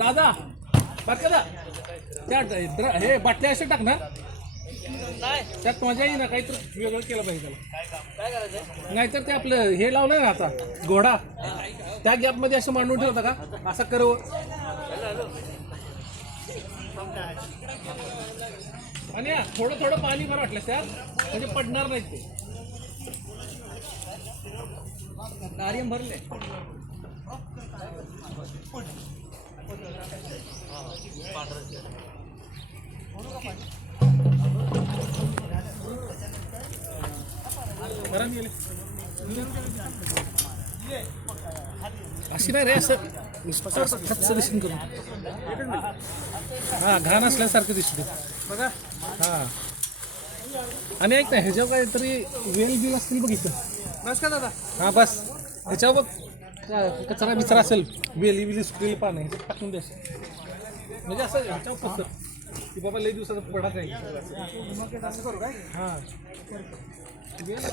दादा बरं का दा त्या हे बाटल्या असे टाक ना त्यात मजा येईल ना काहीतरी वेगळं केलं पाहिजे त्याला नाहीतर ते आपलं हे लावलं ना आता घोडा त्या गॅपमध्ये असं मांडून ठेवता का असं करव आणि थोडं थोडं पाणी बरं वाटलं त्यात म्हणजे पडणार नाही ते नारियम भरले अशी नाही रे असं खच्च दिसून करून हा घाण असल्यासारखं दिसते बघा हा आणि ऐक ना ह्याच्यावर काहीतरी वेल बिल असतील बघ इथं बस का दादा हा बस ह्याच्यावर बघ कचरा बिचरा असेल वेली बिली सुकलेली पाणी ह्याच्यात टाकून द्यायचं म्हणजे असं ह्याच्यावर कसं की बाबा लई दिवसाचा पडा काही असं करू काय हां वेल